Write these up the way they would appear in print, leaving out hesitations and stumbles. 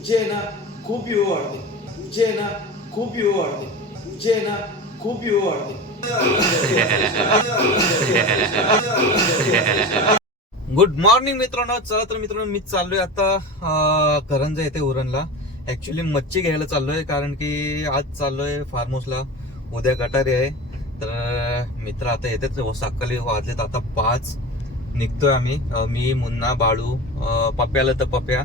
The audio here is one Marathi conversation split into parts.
तुझे ना खूप युवा वाढते, तुझे ना खूप युवा वाढते, तुझे ना खूप युवा वाढते. गुड मॉर्निंग मित्रांनो. चला तर मित्रांनो, मी चाललोय आता करंजा येथे उरणला. ऍक्च्युली मच्छी घ्यायला चाललोय, कारण की आज चाललोय फार्म हाऊसला. उद्या गटारी आहे. तर मित्र आता येतात. सकाळी वाजलेत आता 5. निघतोय आम्ही. मी, मुन्ना, बाळू, पप्प्याला तर पप्प्या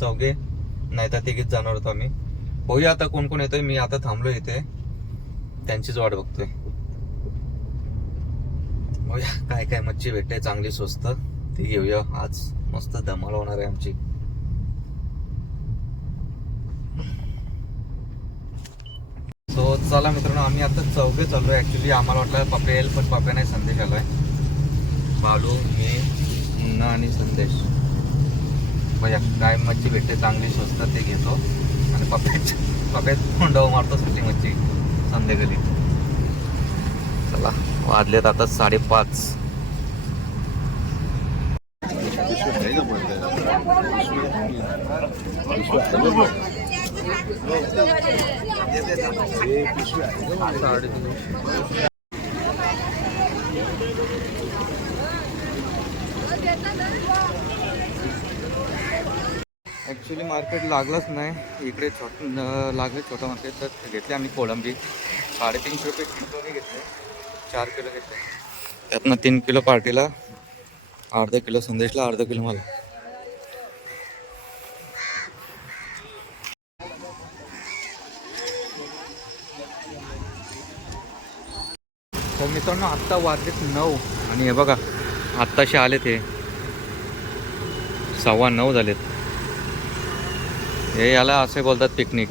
चौघे, नाही तर तिघीच जाणार होतो आम्ही. बघूया आता कोण कोण येतोय. मी आता थांबलोय इथे, त्यांचीच वाट बघतोय. बघूया काय काय मच्छी भेटते चांगली स्वस्त, ती घेऊया. आज मस्त धमाल होणार आहे आमची. सो चला मित्रांनो, आम्ही आता चौघे चाललोय. ऍक्च्युली आम्हाला वाटलं पप्पा येईल, पण पप्पा नाही, संदेश आलाय. बालू, मी, मुन्ना आणि संदेश. बघा काय मच्छी भेटते चांगली स्वस्त, ते घेतो. आणि पप्प्या तोंडावर मारतो सगळी मच्छी संध्याकाळी. चला, वाजलेत आता 5:30. ॲक्च्युली मार्केट लागलंच नाही इकडे. लागले छोटं मार्केट. तर घेतले आम्ही कोळंबी. 350 रुपये किलोने घेतले. 4 किलो घेतले. त्यातनं 3 किलो पार्टीला, अर्धा किलो संदेशला, अर्धा किलो मला. तर मित्रांनो, आत्ता वाजलेत 9 आणि हे बघा आत्ताशी आलेत. हे 9:15 झालेत. हे याला असे बोलतात पिकनिक.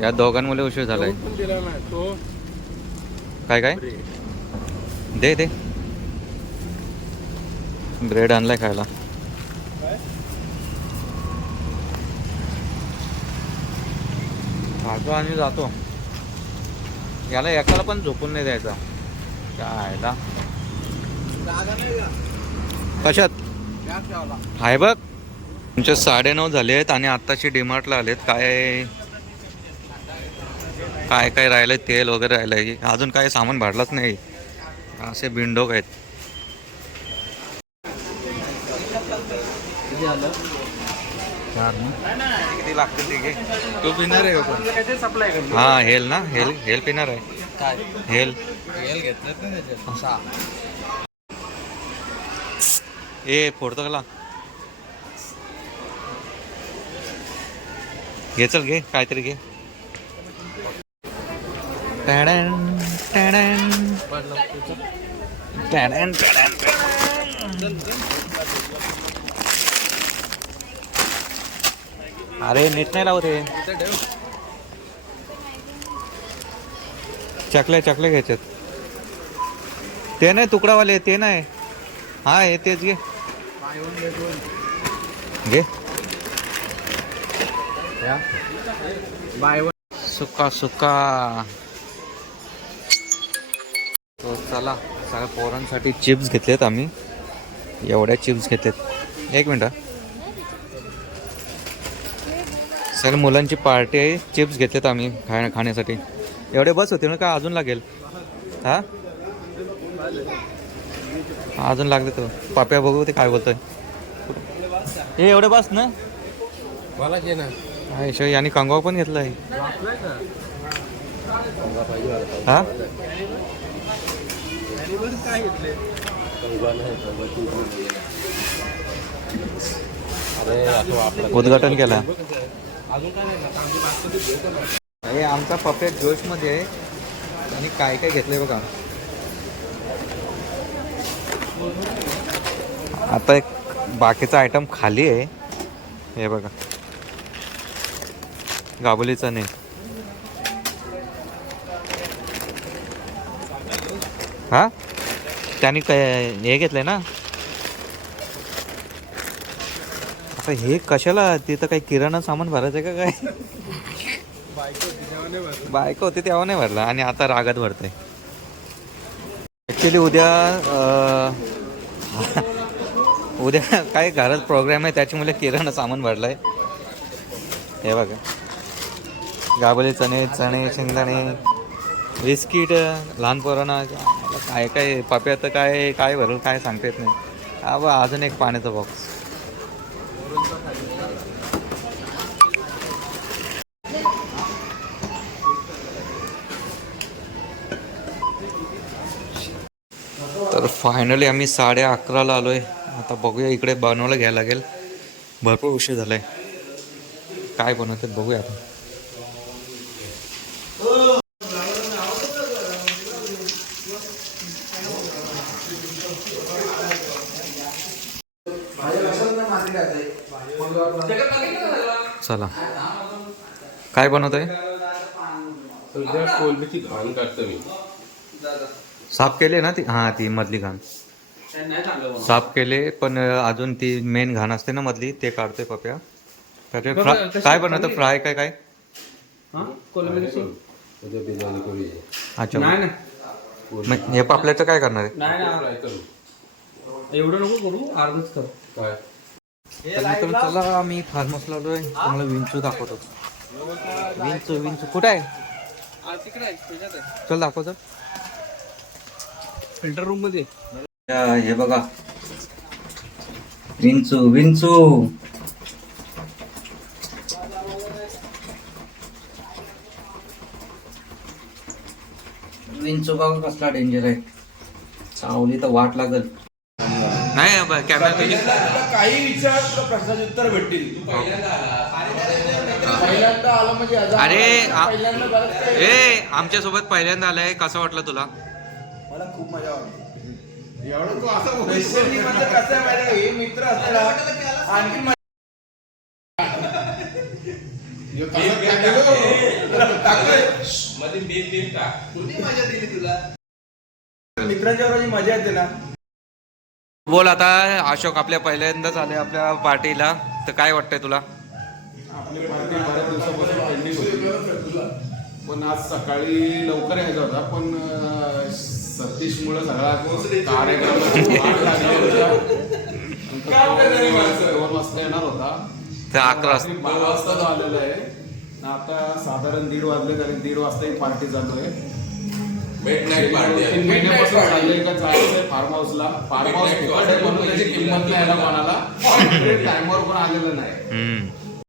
या दोघांमुळे उशीर झालाय. काय काय दे दे ब्रेड आणलाय खायला. खातो आणि जातो. याला एकाला पण झोपून नाही द्यायचा. काय कशात आहे बघ. तुमचे 9:30 झाले आहेत आणि आत्ताशी डीमार्टला आलेत. काय काय काय राहिलंय, तेल वगैरे राहिलंय. अजून काय सामान भरलंच नाही. असे बिंडोक आहेत. किती लागते ते? तू पिणार आहे का? हा, हेल ना, हेल पिणार आहे. हेल घेतलं ए फोडतो कला. घे, चल घे, काहीतरी घे. टॅडन टॅडन टॅडन टॅडन. अरे नीट नाही लावत हे. चकले घ्यायच्यात. ते नाही तुकडावाले, ते नाही. हा हे तेच घे. घे सुका सुका. तो चला, सगळ्या पोरांसाठी चिप्स घेतलेत आम्ही. एवढ्या चिप्स घेतलेत. 1 मिनिट. सगळ्या मुलांची पार्टी आहे. चिप्स घेतलेत आम्ही खाण्यासाठी. एवढे बस होते ना, का अजून लागेल? हा, अजून लागले. तो पाप्या बघू ते काय बोलतोय. हे एवढे बस ना. आणि कांगावा पण घेतलाय. हा, उद्घाटन केलं. हे आमचा पप्या जोश मध्ये आहे. आणि काय काय घेतलंय बघा. आता एक बाकीचा आयटम खाली आहे. हे बघा, गाबोलीचा नाही. हा, त्याने काय हे घेतलंय ना. आता हे कशाला? तिथं काही किराणा सामान भरायचं का काय? बायको होती तेव्हा नाही भरला आणि आता रागात भरतंय. ॲक्च्युली उद्या काय घरात प्रोग्राम आहे, त्याच्यामुळे किराणा सामान भरलाय. हे बघा गाबले चणे चणे शेंगदाणे बिस्किट लहान पोरांना काय काय पाप्यात काय काय भरल काय सांगता येत नाही. हा बा अजून एक पाण्याचा बॉक्स. तर फायनली आम्ही 11:30ला आलोय. आता बघूया इकडे बनवायला घ्यायला लागेल. भरपूर उशीर झालाय. काय बनवतात बघूया आता. चला काय बनवतोय. कोलबीची घाण काढतो मी. साफ केले ना ती. हां ती मधली घाण साफ केले पण अजून ती मेन घाण असते ना मधली ते काढतोय पप्या. काय बनवतं फ्राय काय काय. अच्छा मग हे पापल्याचं काय करणार आहे. एवढं नको करू अर्धच कर. तर चला आम्ही फार्म हाऊसला आलोय. तुम्हाला विंचू दाखवतो. विंचू विंचू कुठे आहे. चल दाखव. फिल्टर रूम मध्ये हे बघा विंचू विंचू. विंचू बघा कसला डेंजर आहे. चावली तर वाट लागल. नाही कॅमेरा काही विचार तुला प्रश्नाचे उत्तर भेटतील. पहिल्यांदा आलं म्हणजे अरे पहिल्यांदा बरंच काही- ए आमच्या सोबत पहिल्यांदा आलाय. कसं वाटलं तुला. मला खूप मजा वाटली. एवढं तू असं स्पेशली म्हणजे कसं आहे माहिती आहे, हे मित्र असताना आणखी मित्रांच्या बरोबर जी मजा येते ना. बोल आता. अशोक आपल्या पहिल्यांदाच आले आपल्या पार्टीला. तर काय वाटतंय तुला. आपली पार्टी बऱ्याच दिवसापासून पेंडिंग होती पण आज सकाळी लवकर यायचा होता पण सतीशमुळे सगळा कार्यक्रम 2 वाजता येणार होता. तर 11 वाजता 12 वाजता तो आलेला आहे. आता साधारण 1:30 वाजले तरी 1:30 वाजता ही पार्टी चालू आहे. 3 महिन्यापासून चाललंय का जायचंय फार्म हाऊसला. फार्म हाऊस म्हणून त्याची किंमत नाही यायला कोणाला. टाइमवर पण आलेलं नाही.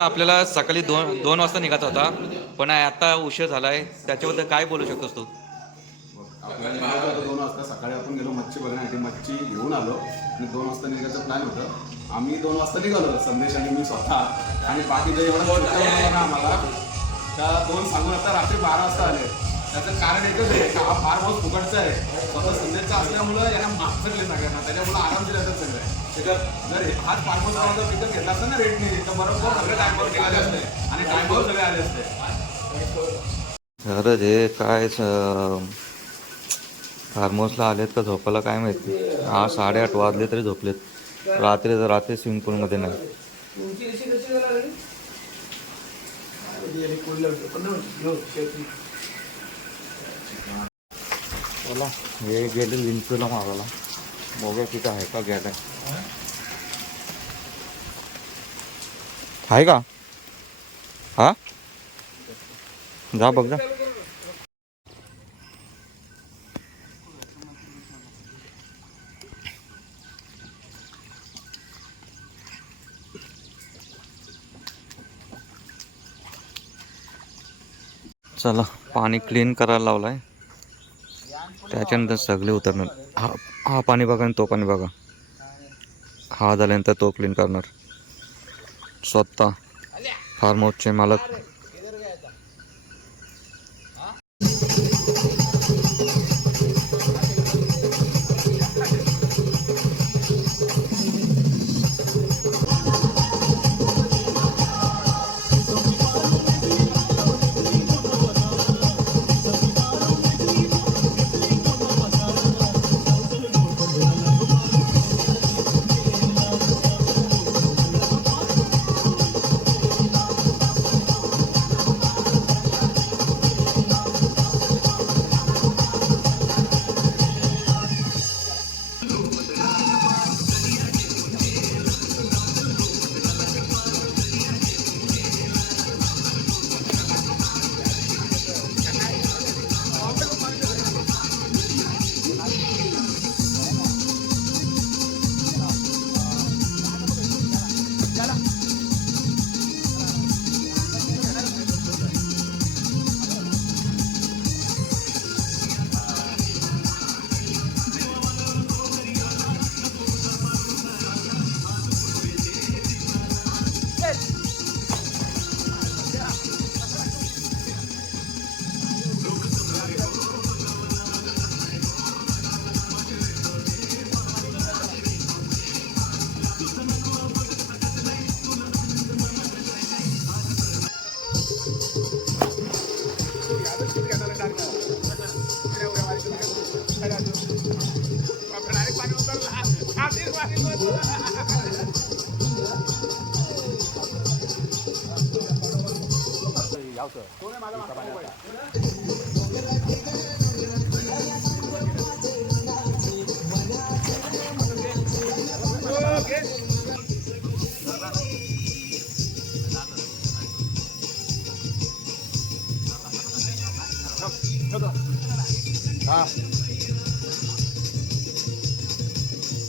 आपल्याला सकाळी 2 वाजता निघायचा होता पण आता उशीर झालाय. त्याच्याबद्दल काय बोलू शकतोस तू. आपल्याला निघायचं होतं 2 वाजता. सकाळी आपण गेलो मच्छी बघण्यासाठी. मच्छी घेऊन आलो आणि 2 वाजता निघायचं प्लॅन होतं. आम्ही 2 वाजता निघालो. संदेश आणि मी स्वतः आणि बाकी जे एवढं होतं ना आम्हाला त्या 2 सांगून आता रात्री 12 वाजता आले. त्याचं कारण एकच आहे का हा फार्म हाऊस फुकटचा आहे. स्वतः संदेशचा असल्यामुळं यांना मागचकले सगळ्यांना. त्याच्यामुळे आरामशीर येतात सगळे. जर हाच फार्म हाऊस माझा पिकअप घेतला असता ना रेटने तर बरोबर सगळे टाइमवर निघाले असते आणि टाइमवर सगळे आले असते. खरंच हे काय फार्म हाऊसला आलेत का झोपायला काय माहिती. 8:30 वाजले तरी झोपलेत. रात्री स्विमिंग पूलमध्ये नाही. चला हे गेले विंचूला मारायला. बघूया तिथं आहे का. गेलाय आहे का. हा जा बघ जा. चला पाणी क्लीन करायला लावलाय. त्याच्यानंतर सगळे उतरणार. हा पाणी बघा आणि तो पाणी बघा. हा झाल्यानंतर तो क्लीन करणार स्वतः फार्म हाऊसचे मालक.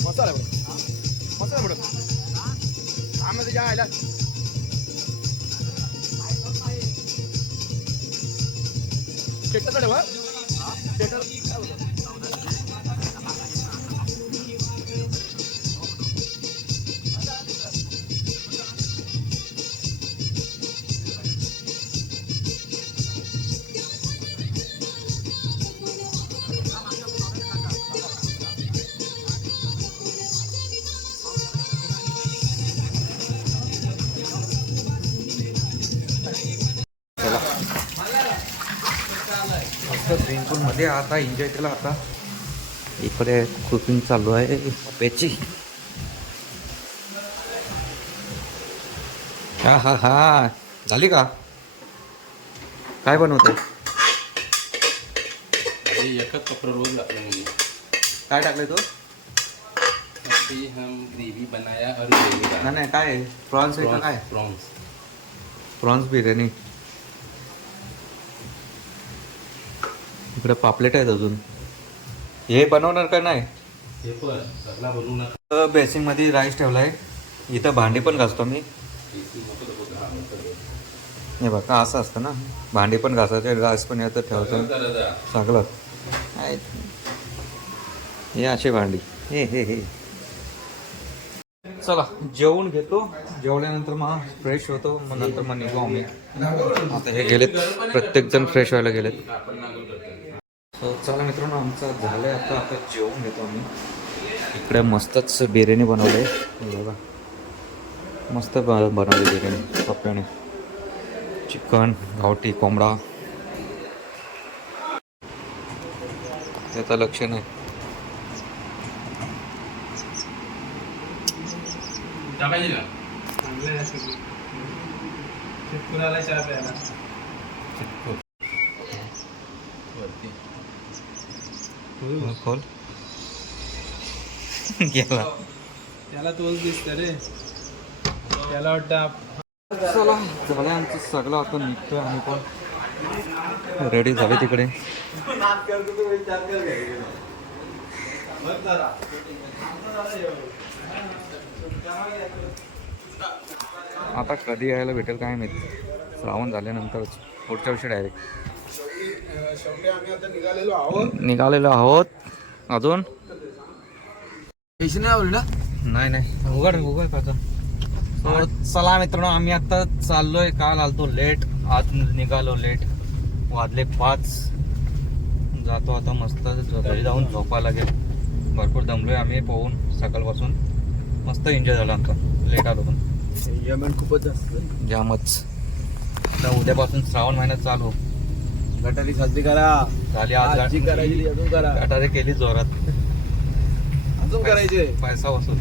मसाला पडत आम्ही ज्या आयला स्विमिंग पूल मध्ये आता एन्जॉय केला. आता इकडे कुकिंग चालू आहे पप्प्याची. हा हा हा झाली का? काय बनवतोय? एकच कपड़ा रोज घातलं म्हणून काय टाकलंय तो? अशी हम ग्रेवी बनाया और ग्रेवी नाही नाही काय प्रॉन्स आहे का काय? Prawns prawns biryani. इकडे पापलेट आहेत अजून. हे बनवणार का नाही? हे पण सगळा बनवू नका. बेसिंग मध्ये राईस ठेवलाय. इथं भांडी पण घासतो मी. हे बघा असं असतं ना, भांडी पण घासायचे, राईस पण यात ठेवतो सगळं. हे अशी भांडी. हे हे हे चला जेवून घेतो. जेवल्यानंतर मग फ्रेश होतो. मग नंतर मग निघू आम्ही. आता हे गेलेत, प्रत्येक जण फ्रेश व्हायला गेलेत. So, चला मित्रांनो आमचं झालंय आता जेवून घेतो आम्ही. इकडे मस्तच बिर्याणी बनवली आहे बघा. मस्त बनवली बिर्याणी पप्प्याने. चिकन, गावठी कोंबडा. त्याचं लक्ष नाही. टाकायची ना खोल गेला. त्याला तोच दिसत रे. त्याला वाटतं चला झालं आमचं सगळं. आता निघतोय आम्ही पण. रेडी झाले तिकडे. आता कधी यायला भेटेल काय माहिती. श्रावण झाल्यानंतरच पुढच्या वर्षी डायरेक्ट. शेवटी आम्ही आता निघालेलो आहोत. अजून नाही नाही उघड काका. चला मित्रांनो आम्ही आता चाललोय. काल आलतो लेट, आज निघालो लेट. वाजले 5. जातो आता मस्त घरी जाऊन झोपा लागेल. भरपूर दमलोय आम्ही पोहून सकाळपासून. मस्त एन्जॉय झाला आमचा. लेट आलो पण खूपच जास्त जामच. आता उद्यापासून श्रावण महिन्यात चालू. गटारी खालती करा. झाली आज करायची अजून करा. गटारे केली जोरात. अजून करायचे. पैसा वसूल.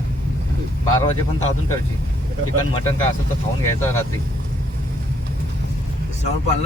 12 वाजेपर्यंत अजून करायची. चिकन मटन काय असेल तर खाऊन घ्यायचं रात्री. श्रावण पाळणार.